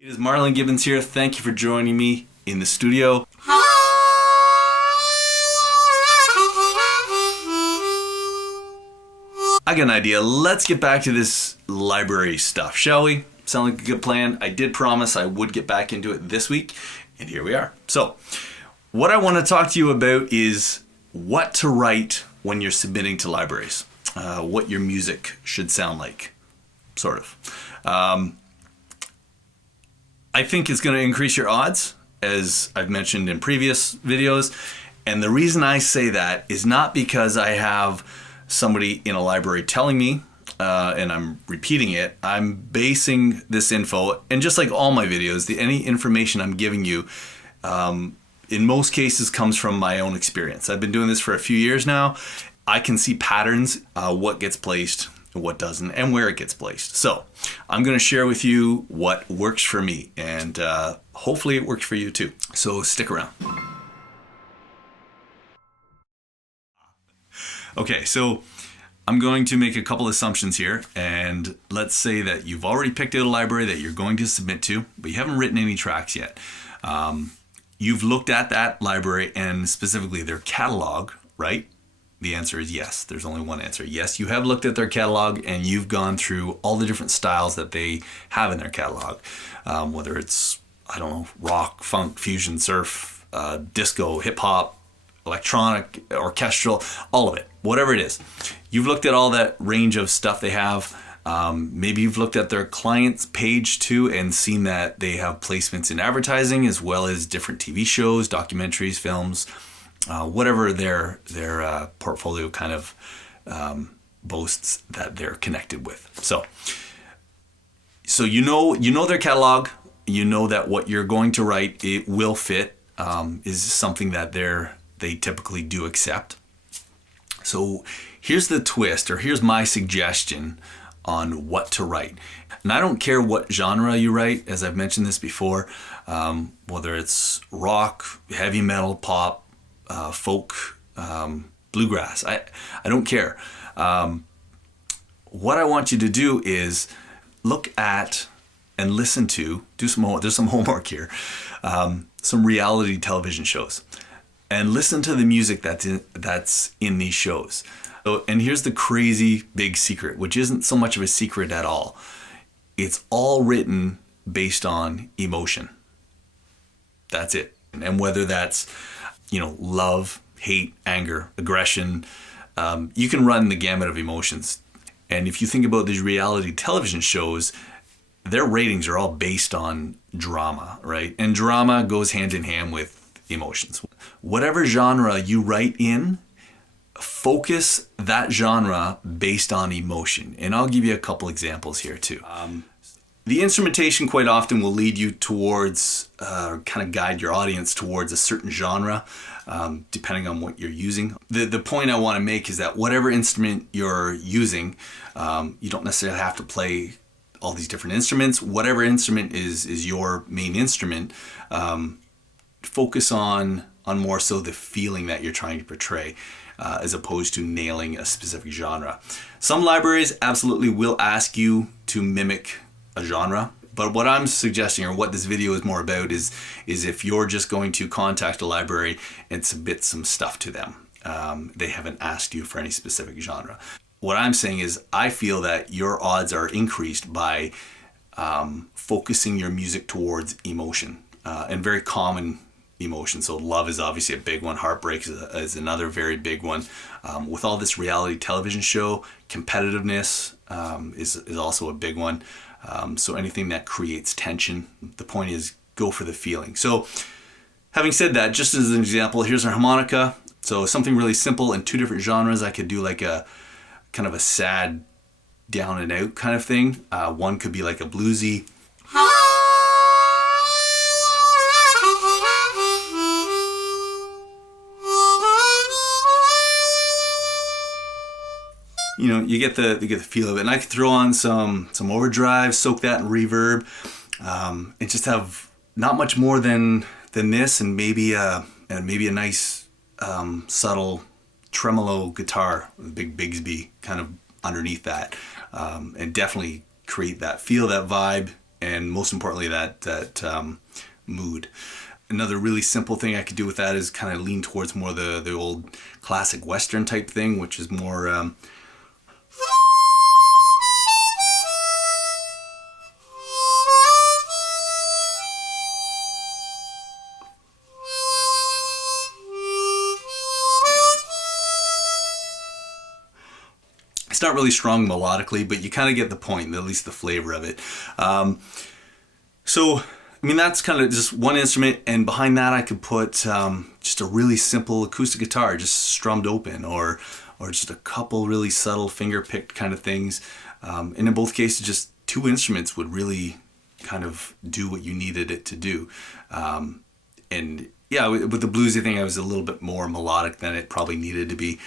It is Marlon Gibbons here. Thank you for joining me in the studio. I got an idea. Let's get back to this library stuff, shall we? Sound like a good plan? I did promise I would get back into it this week, and here we are. So, what I want to talk to you about is what to write when you're submitting to libraries. What your music should sound like, sort of. I think it's going to increase your odds, as I've mentioned in previous videos. And the reason I say that is not because I have somebody in a library telling me and I'm repeating it. I'm basing this info, and just like all my videos, any information I'm giving you, in most cases comes from my own experience. I've been doing this for a few years now. I can see patterns, what gets placed, what doesn't, and where it gets placed. So I'm going to share with you what works for me, and hopefully it works for you too. So stick around. Okay, so I'm going to make a couple assumptions here, and let's say that you've already picked out a library that you're going to submit to, but you haven't written any tracks yet. You've looked at that library and specifically their catalog, right? The answer is yes. There's only one answer. Yes, you have looked at their catalog and you've gone through all the different styles that they have in their catalog. Whether it's, I don't know, rock, funk, fusion, surf, disco, hip hop, electronic, orchestral, all of it, whatever it is. You've looked at all that range of stuff they have. Maybe you've looked at their clients page too and seen that they have placements in advertising as well as different TV shows, documentaries, films, whatever their portfolio kind of boasts that they're connected with. So you know their catalog. You know that what you're going to write, it will fit, is something that they typically do accept. So here's the twist, or here's my suggestion on what to write. And I don't care what genre you write, as I've mentioned this before, whether it's rock, heavy metal, pop, folk, bluegrass. I don't care. What I want you to do is look at and listen to, there's some homework here, some reality television shows, and listen to the music that's in these shows. So, and here's the crazy big secret, which isn't so much of a secret at all. It's all written based on emotion. That's it. And whether that's, love, hate, anger, aggression, you can run the gamut of emotions. And if you think about these reality television shows, their ratings are all based on drama, right? And drama goes hand in hand with emotions. Whatever genre you write in, focus that genre based on emotion. And I'll give you a couple examples here too. The instrumentation quite often will lead you towards, kind of guide your audience towards a certain genre, depending on what you're using. The point I want to make is that whatever instrument you're using, you don't necessarily have to play all these different instruments. Whatever instrument is your main instrument, focus on more so the feeling that you're trying to portray, as opposed to nailing a specific genre. Some libraries absolutely will ask you to mimic a genre, but what I'm suggesting, or what this video is more about, is if you're just going to contact a library and submit some stuff to them. They haven't asked you for any specific genre. What I'm saying is I feel that your odds are increased by focusing your music towards emotion, and very common emotion. So love is obviously a big one. Heartbreak is another very big one. With all this reality television show, competitiveness is also a big one. So anything that creates tension, the point is go for the feeling. So having said that, just as an example, here's our harmonica. So something really simple in two different genres. I could do like a kind of a sad down and out kind of thing. One could be like a bluesy. You get the feel of it, and I could throw on some overdrive, soak that in reverb, and just have not much more than this, and maybe a nice subtle tremolo guitar, with a big Bigsby kind of underneath that, and definitely create that, feel that vibe, and most importantly, that mood. Another really simple thing I could do with that is kind of lean towards more the old classic Western type thing, which is more it's not really strong melodically, but you kind of get the point, at least the flavor of it. So I mean, that's kind of just one instrument, and behind that I could put just a really simple acoustic guitar, just strummed open, or just a couple really subtle finger-picked kind of things. And in both cases, just two instruments would really kind of do what you needed it to do. And yeah, with the bluesy thing, I was a little bit more melodic than it probably needed to be.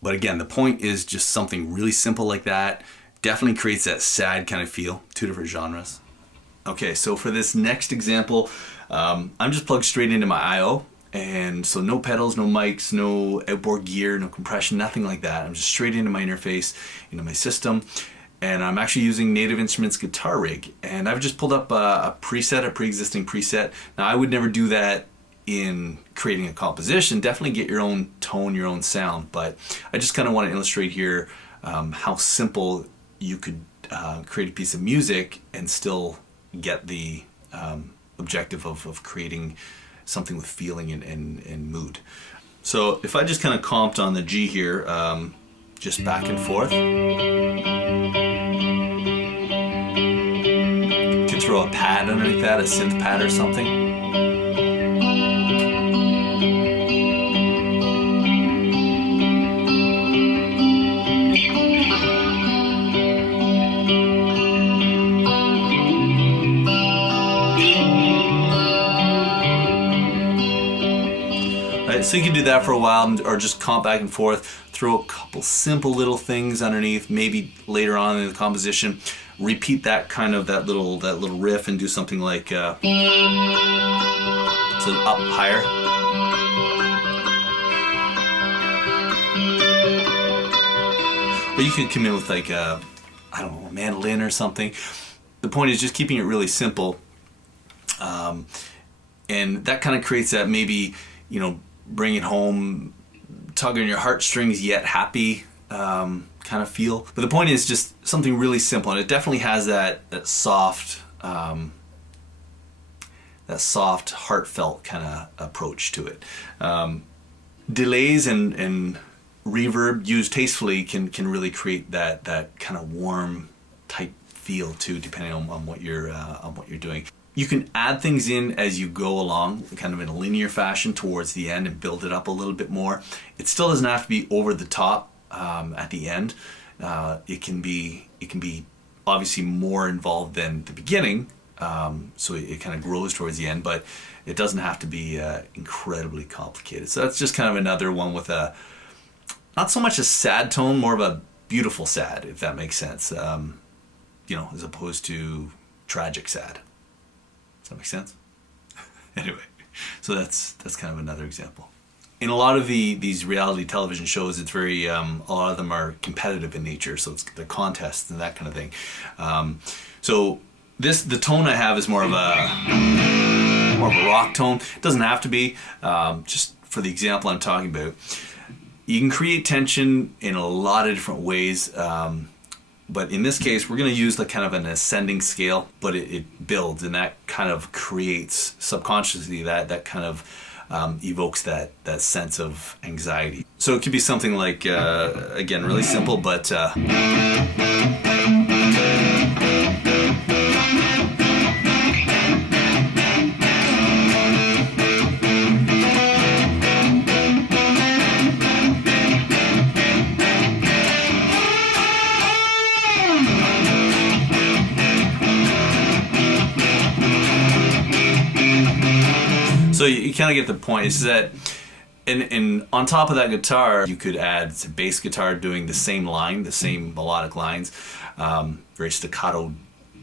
But again, the point is just something really simple like that definitely creates that sad kind of feel. Two different genres. Okay, so for this next example, I'm just plugged straight into my I/O, and so no pedals, no mics, no outboard gear, no compression, nothing like that. I'm just straight into my interface, into my system, and I'm actually using Native Instruments guitar rig, and I've just pulled up a preset, a pre-existing preset. Now I would never do that in creating a composition. Definitely get your own tone, your own sound, but I just kind of want to illustrate here how simple you could create a piece of music and still get the objective of creating something with feeling and mood. So if I just kind of comped on the G here, just back and forth, could throw a pad underneath that, a synth pad or something. So you can do that for a while, or just comp back and forth, throw a couple simple little things underneath, maybe later on in the composition, repeat that kind of that little riff and do something like so up higher. Or you could come in with like a, I don't know, a mandolin or something. The point is just keeping it really simple, and that kind of creates that maybe, you know, bring it home, tug on your heartstrings yet happy kind of feel. But the point is just something really simple, and it definitely has that soft, heartfelt kind of approach to it. Delays and reverb used tastefully can really create that kind of warm type feel too, depending on what you're doing. You can add things in as you go along, kind of in a linear fashion towards the end, and build it up a little bit more. It still doesn't have to be over the top at the end. It can be obviously more involved than the beginning, so it kind of grows towards the end, but it doesn't have to be incredibly complicated. So that's just kind of another one with a, not so much a sad tone, more of a beautiful sad, if that makes sense, you know, as opposed to tragic sad. Does that make sense? Anyway, so that's kind of another example. In a lot of these reality television shows, it's very a lot of them are competitive in nature, so they're contests and that kind of thing. So the tone I have is more of a rock tone. It doesn't have to be. Just for the example I'm talking about, you can create tension in a lot of different ways. But in this case, we're going to use kind of an ascending scale, but it builds, and that kind of creates subconsciously that kind of evokes that sense of anxiety. So it could be something like, again, really simple, but so you kind of get the point. Is that, and on top of that guitar, you could add a bass guitar doing the same line, the same melodic lines, very staccato,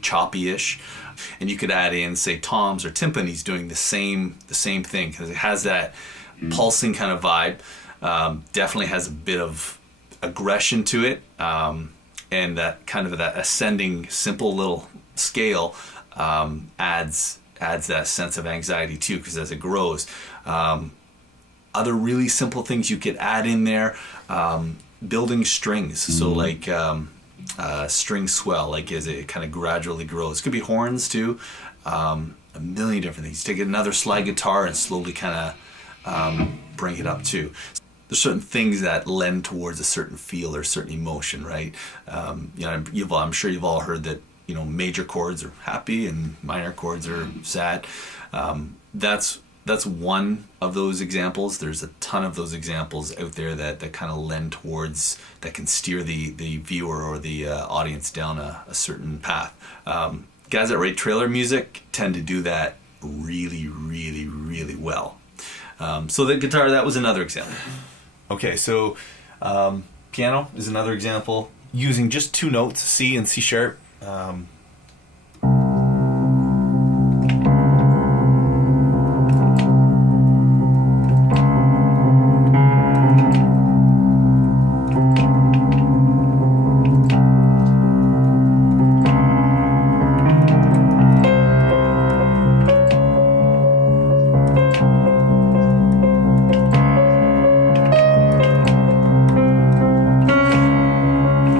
choppy-ish, and you could add in, say, toms or timpanis doing the same thing, because it has that pulsing kind of vibe. Definitely has a bit of aggression to it, and that kind of that ascending, simple little scale adds that sense of anxiety too, because as it grows. Other really simple things you could add in there, building strings. So like string swell, like as it kind of gradually grows. Could be horns too. A million different things. Take another slide guitar and slowly kind of bring it up too. There's certain things that lend towards a certain feel or certain emotion, right? I'm sure you've all heard that major chords are happy and minor chords are sad. That's one of those examples. There's a ton of those examples out there that kind of lend towards, that can steer the viewer or the audience down a certain path. Guys that write trailer music tend to do that really, really, really well. So the guitar, that was another example. Okay, so piano is another example. Using just two notes, C and C sharp.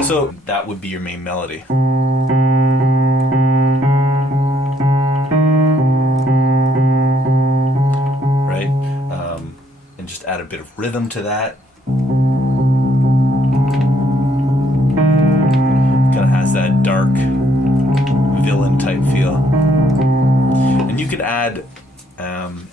So that would be your main melody. Right? And just add a bit of rhythm to that. Kind of has that dark villain type feel. And you could add,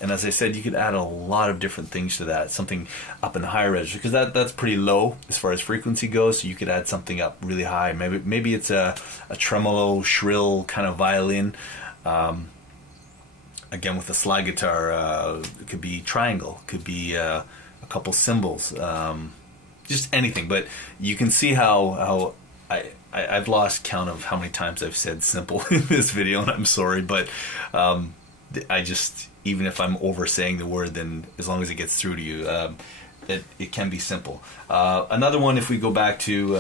and as I said, you could add a lot of different things to that. Something up in the high register, because that's pretty low as far as frequency goes. So you could add something up really high. Maybe it's a tremolo, shrill kind of violin. Again, with the slide guitar, it could be triangle, could be a couple cymbals, just anything. But you can see how I've lost count of how many times I've said simple in this video, and I'm sorry, but I just, even if I'm over saying the word, then as long as it gets through to you, it can be simple. Another one, if we go back to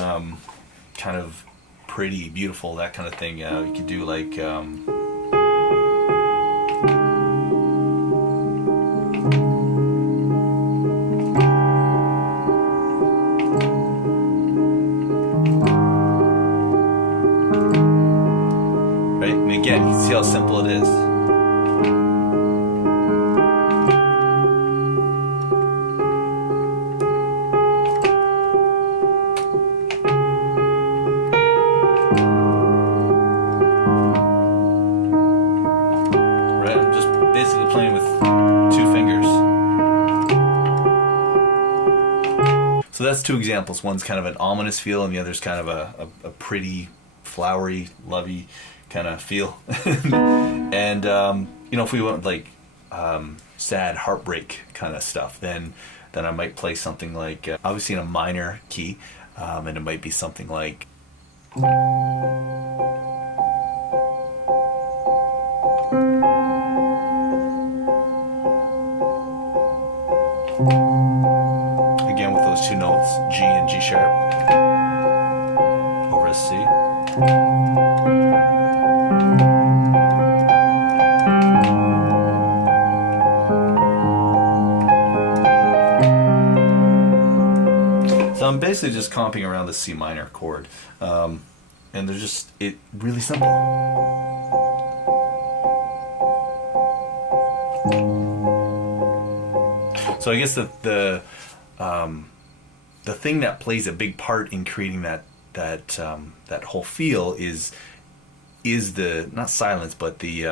kind of pretty, beautiful, that kind of thing, you could do like right, and again, you can see how simple it is. Playing with two fingers. So that's two examples. One's kind of an ominous feel, and the other's kind of a pretty, flowery, lovey kind of feel. And if we went like sad heartbreak kind of stuff, then I might play something like obviously in a minor key, and it might be something like. Again with those two notes, G and G sharp over a C. So I'm basically just comping around the C minor chord, and they're just really simple. So I guess the thing that plays a big part in creating that whole feel is the, not silence, but the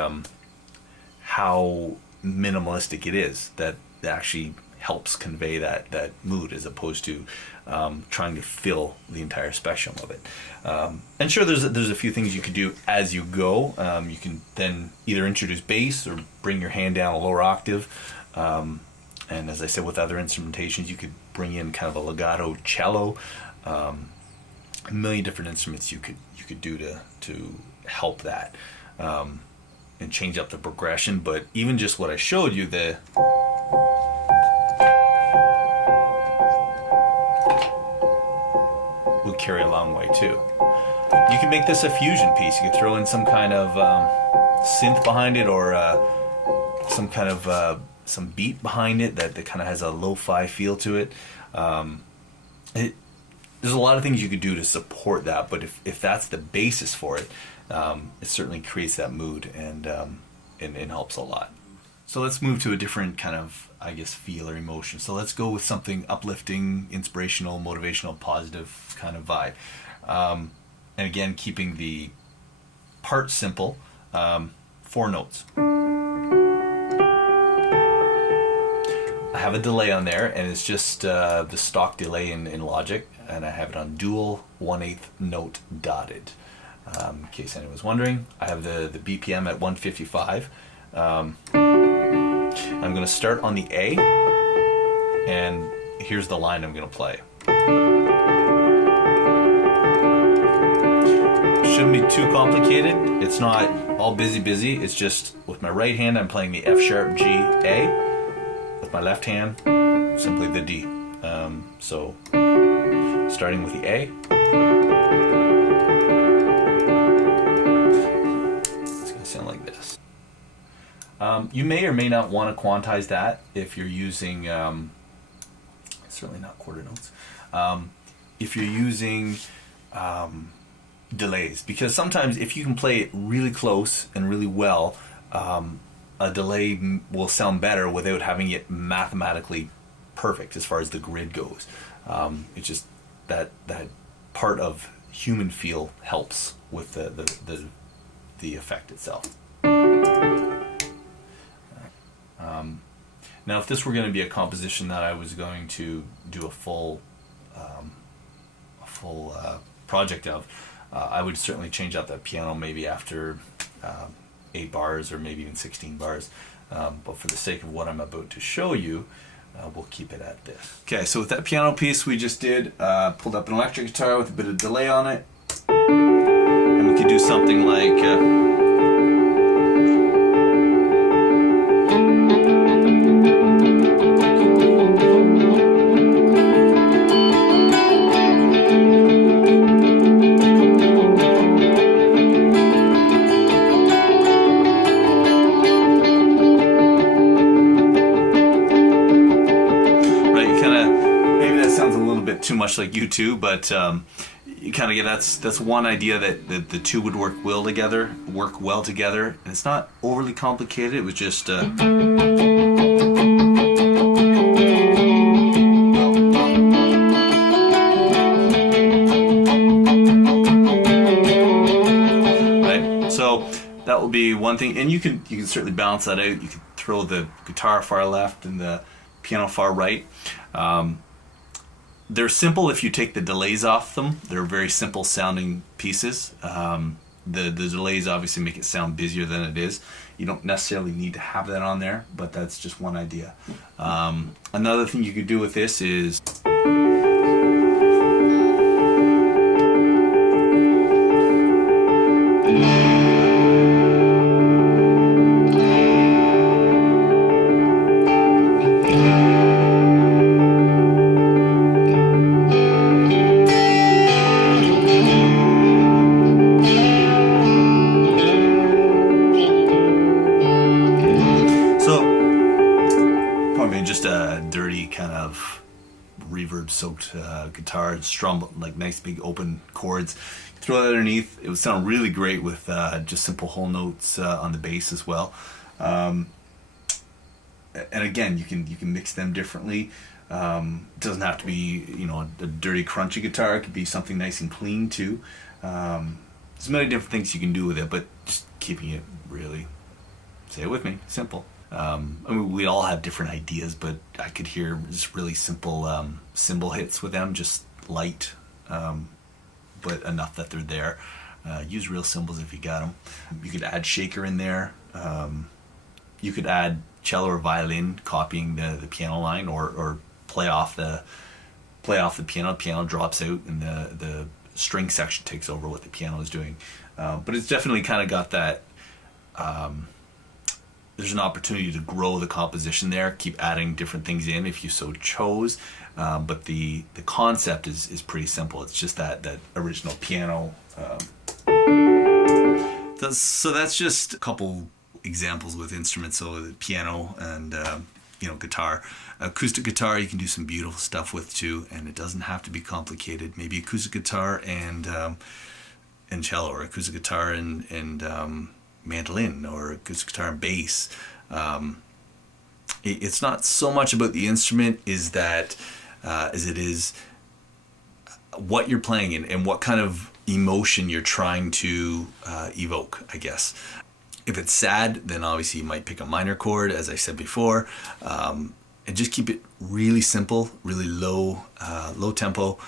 how minimalistic it is, that actually helps convey that mood, as opposed to trying to fill the entire spectrum of it. And sure, there's a few things you could do as you go. You can then either introduce bass or bring your hand down a lower octave. And as I said, with other instrumentations, you could bring in kind of a legato cello. A million different instruments you could do to help that, and change up the progression. But even just what I showed you, would carry a long way too. You can make this a fusion piece. You could throw in some kind of synth behind it, or some kind of some beat behind it that kind of has a lo-fi feel to it. There's a lot of things you could do to support that, but if that's the basis for it, it certainly creates that mood and helps a lot. So let's move to a different kind of, I guess, feel or emotion. So let's go with something uplifting, inspirational, motivational, positive kind of vibe. And again, keeping the part simple, 4 notes. I have a delay on there, and it's just the stock delay in Logic, and I have it on dual 1/8 note dotted. In case anyone was wondering, I have the BPM at 155. I'm going to start on the A, and here's the line I'm going to play. Shouldn't be too complicated. It's not all busy. It's just with my right hand I'm playing the F sharp G A. With my left hand, simply the D. So starting with the A. It's going to sound like this. You may or may not want to quantize that if you're using, certainly not quarter notes, if you're using delays, because sometimes if you can play it really close and really well, a delay will sound better without having it mathematically perfect as far as the grid goes. It's just that part of human feel helps with the effect itself. Now, if this were going to be a composition that I was going to do a full project of, I would certainly change out that piano maybe after 8 bars or maybe even 16 bars. But for the sake of what I'm about to show you, we'll keep it at this. Okay, so with that piano piece we just did, pulled up an electric guitar with a bit of delay on it, and we could do something like too much like U2, but you kind of get that's one idea that the two would work well together, and it's not overly complicated. It was just right. So that will be one thing, and you can certainly balance that out. You can throw the guitar far left and the piano far right. They're simple if you take the delays off them. They're very simple sounding pieces. The delays obviously make it sound busier than it is. You don't necessarily need to have that on there, but that's just one idea. Another thing you could do with this is just a dirty kind of reverb-soaked guitar, strum like nice big open chords. Throw that underneath. It would sound really great with just simple whole notes on the bass as well. And again, you can mix them differently. It doesn't have to be a dirty crunchy guitar. It could be something nice and clean too. There's many different things you can do with it, but just keeping it really, say it with me, simple. I mean, we all have different ideas, but I could hear just really simple cymbal hits with them, just light, but enough that they're there. Use real cymbals if you got them. You could add shaker in there. You could add cello or violin, copying the piano line, or play off the piano. Piano drops out, and the string section takes over what the piano is doing. But it's definitely kind of got that. There's an opportunity to grow the composition there, keep adding different things in if you so chose, but the concept is pretty simple. It's just that original piano So that's just a couple examples with instruments. So the piano and guitar. Acoustic guitar you can do some beautiful stuff with too, and it doesn't have to be complicated. Maybe acoustic guitar and cello, or acoustic guitar and mandolin, or acoustic guitar and bass. It's not so much about the instrument as it is what you're playing and what kind of emotion you're trying to evoke, I guess. If it's sad, then obviously you might pick a minor chord, as I said before, and just keep it really simple, really low tempo,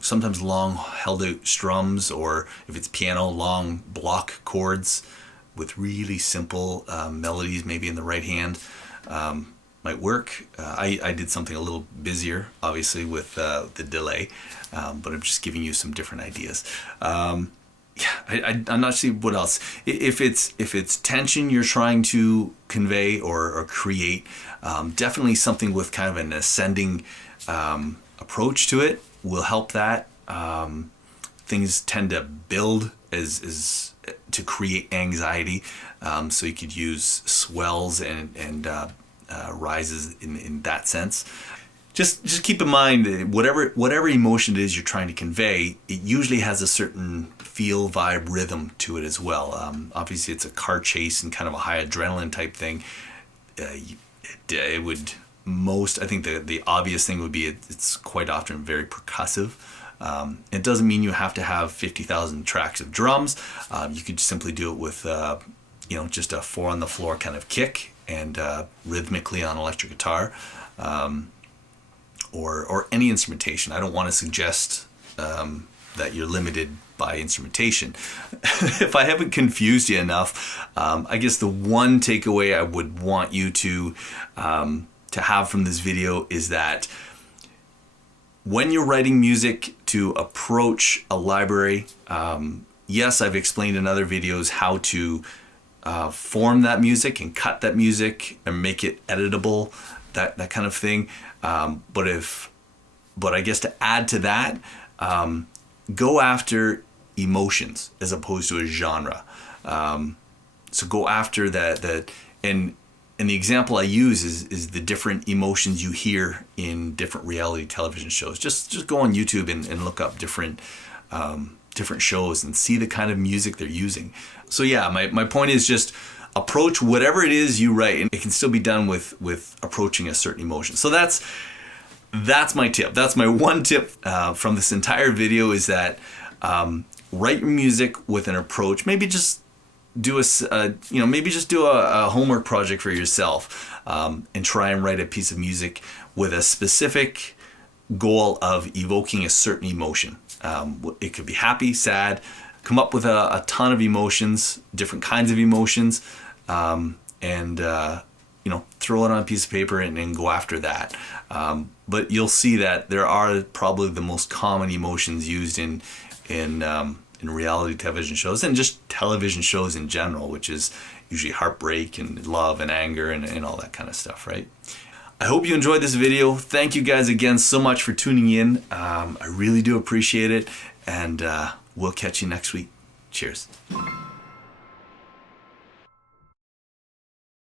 sometimes long held out strums, or if it's piano, long block chords with really simple melodies, maybe in the right hand. Might work. I did something a little busier, obviously, with the delay, but I'm just giving you some different ideas. I'm not sure what else. If it's tension you're trying to convey or create, definitely something with kind of an ascending approach to it will help that. Things tend to build as to create anxiety, so you could use swells and rises in that sense. Just keep in mind that whatever emotion it is you're trying to convey, it usually has a certain feel, vibe, rhythm to it as well. Obviously, it's a car chase and kind of a high adrenaline type thing. It would I think the obvious thing would be it's quite often very percussive. It doesn't mean you have to have 50,000 tracks of drums. You could simply do it with just a 4 on the floor kind of kick, and rhythmically on electric guitar. Or any instrumentation. I don't want to suggest that you're limited by instrumentation. If I haven't confused you enough, I guess the one takeaway I would want you to have from this video is that when you're writing music to approach a library, yes, I've explained in other videos how to form that music and cut that music and make it editable, that kind of thing. But I guess to add to that, go after emotions as opposed to a genre. So go after that, and the example I use is the different emotions you hear in different reality television shows. Just go on YouTube and look up different shows and see the kind of music they're using. So yeah, my point is just approach whatever it is you write, and it can still be done with approaching a certain emotion. So that's my tip. That's my one tip from this entire video, is that write your music with an approach. Maybe just do a homework project for yourself, and try and write a piece of music with a specific goal of evoking a certain emotion. It could be happy, sad. Come up with a ton of emotions, different kinds of emotions, and throw it on a piece of paper and go after that. But you'll see that there are probably the most common emotions used in reality television shows, and just television shows in general, which is usually heartbreak and love and anger and all that kind of stuff, right? I hope you enjoyed this video. Thank you guys again so much for tuning in. I really do appreciate it, and we'll catch you next week. Cheers.